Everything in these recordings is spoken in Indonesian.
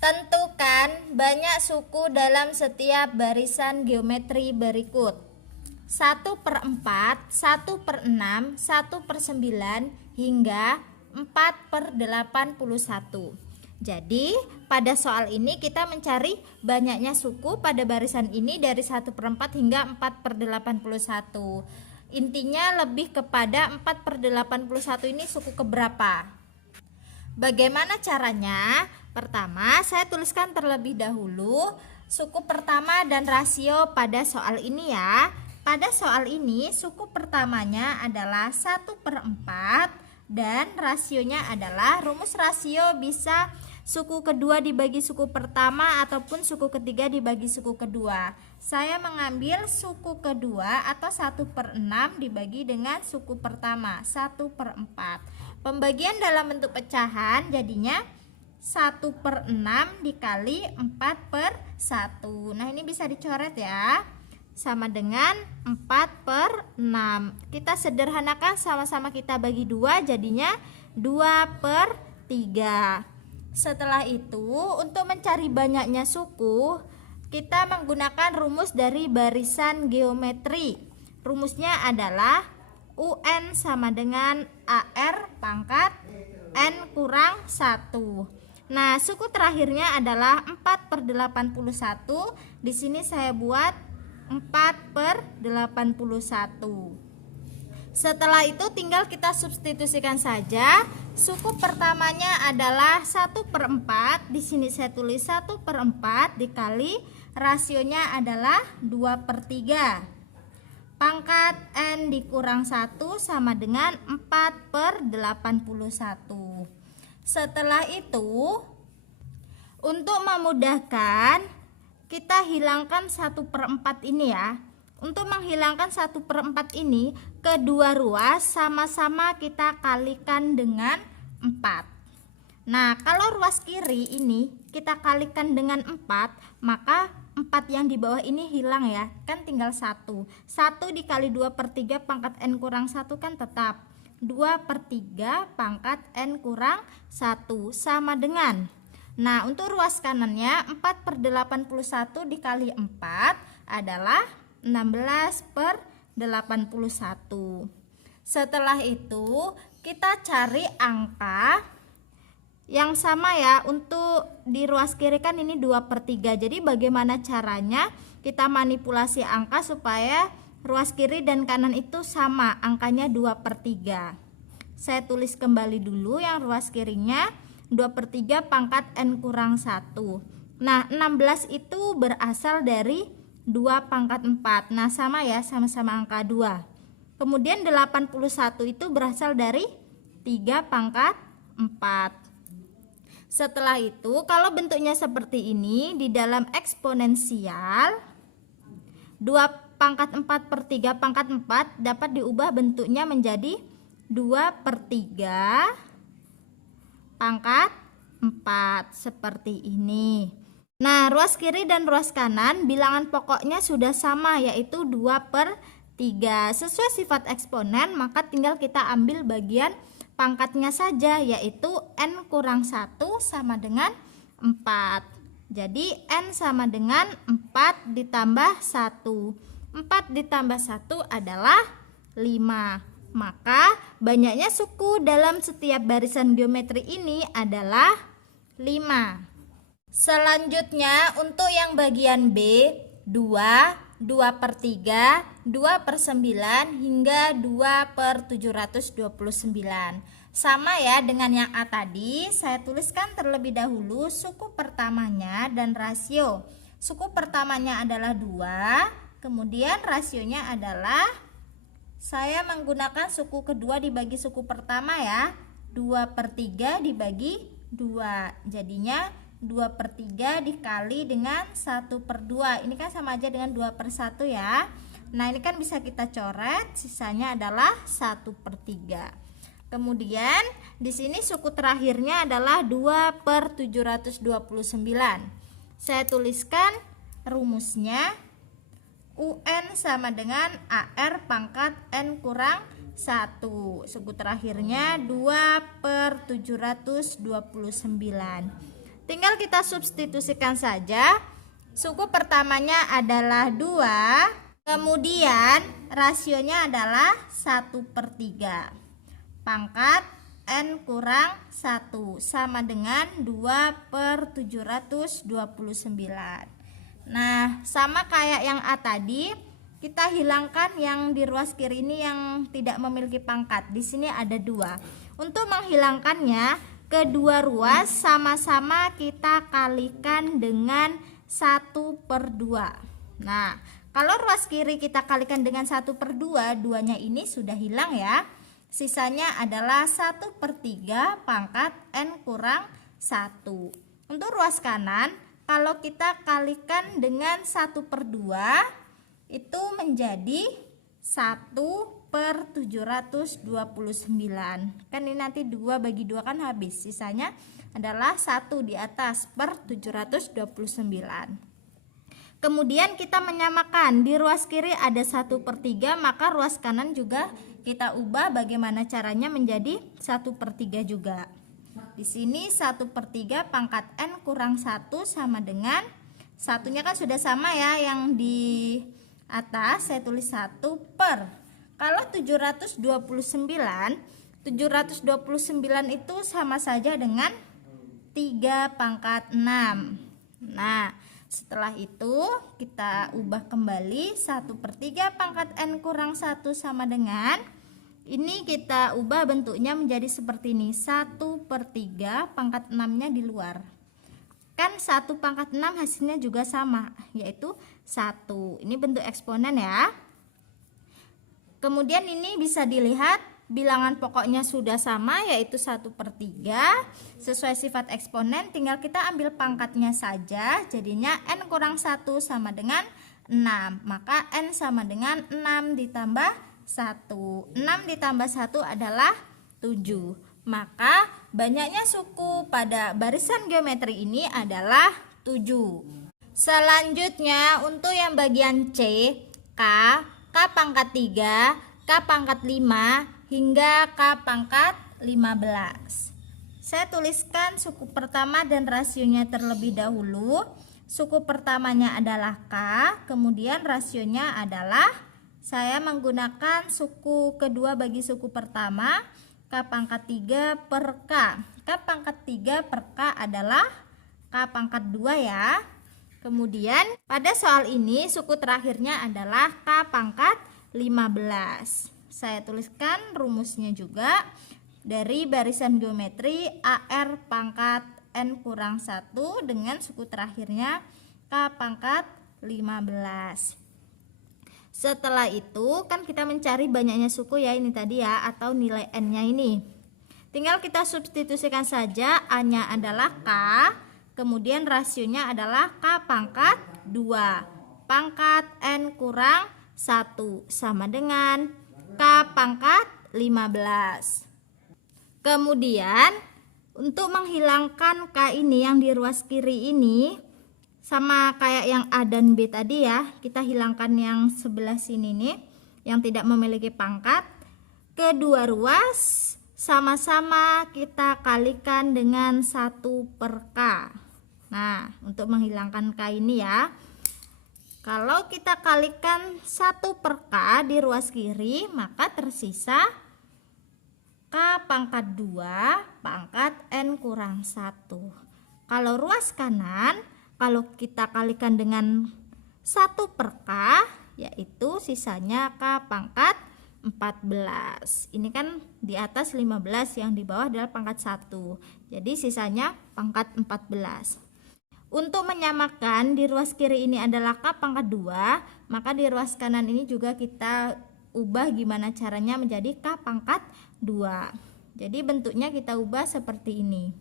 Tentukan banyak suku dalam setiap barisan geometri berikut: 1/4, 1/6, 1/9, hingga 4/81. Jadi pada soal ini kita mencari banyaknya suku pada barisan ini dari 1/4 hingga 4/81. Intinya lebih kepada 4/81 ini suku keberapa. Bagaimana caranya? Pertama, saya tuliskan terlebih dahulu suku pertama dan rasio pada soal ini ya. Pada soal ini suku pertamanya adalah 1/4 dan rasionya adalah rumus rasio bisa suku kedua dibagi suku pertama ataupun suku ketiga dibagi suku kedua. Saya mengambil suku kedua atau 1/6 dibagi dengan suku pertama 1/4. Pembagian dalam bentuk pecahan jadinya 1/6 dikali 4/1. Nah ini bisa dicoret ya, sama dengan 4/6. Kita sederhanakan, sama-sama kita bagi 2, jadinya 2/3. Setelah itu untuk mencari banyaknya suku kita menggunakan rumus dari barisan geometri. Rumusnya adalah UN sama dengan AR pangkat N kurang 1. Nah, suku terakhirnya adalah 4/81. Di sini saya buat 4/81. Setelah itu tinggal kita substitusikan saja. Suku pertamanya adalah 1/4. Di sini saya tulis 1/4 dikali rasionya adalah 2/3. Pangkat N dikurang 1 sama dengan 4/81. Setelah itu untuk memudahkan kita hilangkan 1/4 ini ya. Untuk menghilangkan 1/4 ini, kedua ruas sama-sama kita kalikan dengan 4. Nah, kalau ruas kiri ini kita kalikan dengan 4, maka 4 yang di bawah ini hilang ya, kan tinggal 1. 1 dikali 2/3 pangkat N kurang 1 kan tetap 2/3 pangkat N kurang 1 sama dengan. Nah, untuk ruas kanannya 4/81 dikali 4 adalah 16/81. Setelah itu kita cari angka yang sama ya. Untuk di ruas kiri kan ini 2/3. Jadi bagaimana caranya kita manipulasi angka supaya ruas kiri dan kanan itu sama, angkanya 2/3. Saya tulis kembali dulu yang ruas kirinya 2/3 pangkat N kurang 1. Nah, 16 itu berasal dari 2 pangkat 4. Nah, sama ya, sama-sama angka 2. Kemudian 81 itu berasal dari 3 pangkat 4. Setelah itu kalau bentuknya seperti ini, di dalam eksponensial 2 pangkat 4/3 pangkat 4 dapat diubah bentuknya menjadi 2/3 pangkat 4 seperti ini. Nah, ruas kiri dan ruas kanan bilangan pokoknya sudah sama, yaitu 2/3. Sesuai sifat eksponen maka tinggal kita ambil bagian pangkatnya saja, yaitu N kurang 1 sama dengan 4. Jadi N sama dengan 4 ditambah 1. 4 ditambah 1 adalah 5. Maka banyaknya suku dalam setiap barisan geometri ini adalah 5. Selanjutnya untuk yang bagian B, 2, 2/3, 2/9 hingga 2/729. Sama ya dengan yang A tadi, saya tuliskan terlebih dahulu suku pertamanya dan rasio. Suku pertamanya adalah 2, kemudian rasionya adalah, saya menggunakan suku kedua dibagi suku pertama ya, 2/3 dibagi 2, jadinya 2/3 dikali dengan 1/2. Ini kan sama aja dengan 2/1 ya. Nah, ini kan bisa kita coret, sisanya adalah 1/3. Kemudian di sini suku terakhirnya adalah 2/729. Saya tuliskan rumusnya UN sama dengan AR pangkat N kurang 1. Suku terakhirnya 2/729. Tinggal kita substitusikan saja. Suku pertamanya adalah 2, kemudian rasionya adalah 1/3. Pangkat N kurang 1 sama dengan 2/729. Nah, sama kayak yang A tadi, kita hilangkan yang di ruas kiri ini yang tidak memiliki pangkat. Di sini ada 2. Untuk menghilangkannya, kedua ruas sama-sama kita kalikan dengan 1/2. Nah, kalau ruas kiri kita kalikan dengan 1/2, 2-nya ini sudah hilang ya. Sisanya adalah 1/3 pangkat N kurang 1. Untuk ruas kanan, kalau kita kalikan dengan 1/2, itu menjadi 1/729. Kan ini nanti 2 bagi 2 kan habis. Sisanya adalah 1 di atas per 729. Kemudian kita menyamakan, di ruas kiri ada 1/3, maka ruas kanan juga kita ubah bagaimana caranya menjadi 1/3 juga. Di sini 1/3 pangkat N kurang 1 sama dengan, satunya kan sudah sama ya, yang di atas saya tulis 1 per. Kalau 729 itu sama saja dengan 3 pangkat 6. Nah, setelah itu kita ubah kembali 1/3 pangkat N kurang 1 sama dengan, ini kita ubah bentuknya menjadi seperti ini, 1/3 pangkat 6-nya di luar. Kan 1 pangkat 6 hasilnya juga sama, yaitu 1. Ini bentuk eksponen ya. Kemudian ini bisa dilihat bilangan pokoknya sudah sama, yaitu 1/3. Sesuai sifat eksponen, tinggal kita ambil pangkatnya saja. Jadinya N kurang 1 sama dengan 6. Maka N sama dengan 6 ditambah 1. 6 ditambah 1 adalah 7. Maka banyaknya suku pada barisan geometri ini adalah 7. Selanjutnya untuk yang bagian C, K pangkat 3, K pangkat 5, hingga K pangkat 15. Saya tuliskan suku pertama dan rasionya terlebih dahulu. Suku pertamanya adalah K, kemudian rasionya adalah, saya menggunakan suku kedua bagi suku pertama, K pangkat 3 per K. K pangkat 3 per K adalah K pangkat 2 ya. Kemudian pada soal ini suku terakhirnya adalah K pangkat 15. Saya tuliskan rumusnya juga, dari barisan geometri AR pangkat N kurang 1 dengan suku terakhirnya K pangkat 15. Setelah itu kan kita mencari banyaknya suku ya, ini tadi ya, atau nilai N-nya ini. Tinggal kita substitusikan saja, A-nya adalah K, kemudian rasionya adalah K pangkat 2. Pangkat N kurang 1 sama dengan K pangkat 15. Kemudian untuk menghilangkan K ini yang di ruas kiri ini, sama kayak yang A dan B tadi ya, kita hilangkan yang sebelah sini nih yang tidak memiliki pangkat. Kedua ruas sama-sama kita kalikan dengan 1 per K. Nah, untuk menghilangkan K ini ya, kalau kita kalikan 1 per K di ruas kiri, maka tersisa K pangkat 2 pangkat N kurang 1. Kalau ruas kanan, kalau kita kalikan dengan 1 per K, yaitu sisanya K pangkat 14. Ini kan di atas 15, yang di bawah adalah pangkat 1. Jadi sisanya pangkat 14. Untuk menyamakan, di ruas kiri ini adalah K pangkat 2, maka di ruas kanan ini juga kita ubah gimana caranya menjadi K pangkat 2. Jadi bentuknya kita ubah seperti ini.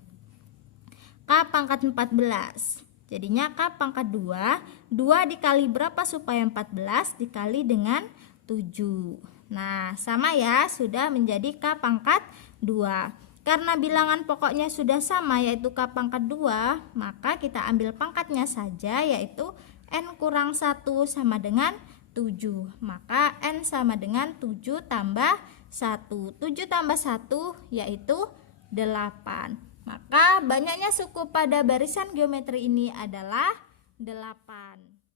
K pangkat 14. Jadinya K pangkat 2, 2 dikali berapa supaya 14? Dikali dengan 7. Nah, sama ya, sudah menjadi K pangkat 2. Karena bilangan pokoknya sudah sama, yaitu K pangkat 2, maka kita ambil pangkatnya saja, yaitu N kurang 1 sama dengan 7. Maka N sama dengan 7 tambah 1. 7 tambah 1 yaitu 8. Maka banyaknya suku pada barisan geometri ini adalah 8.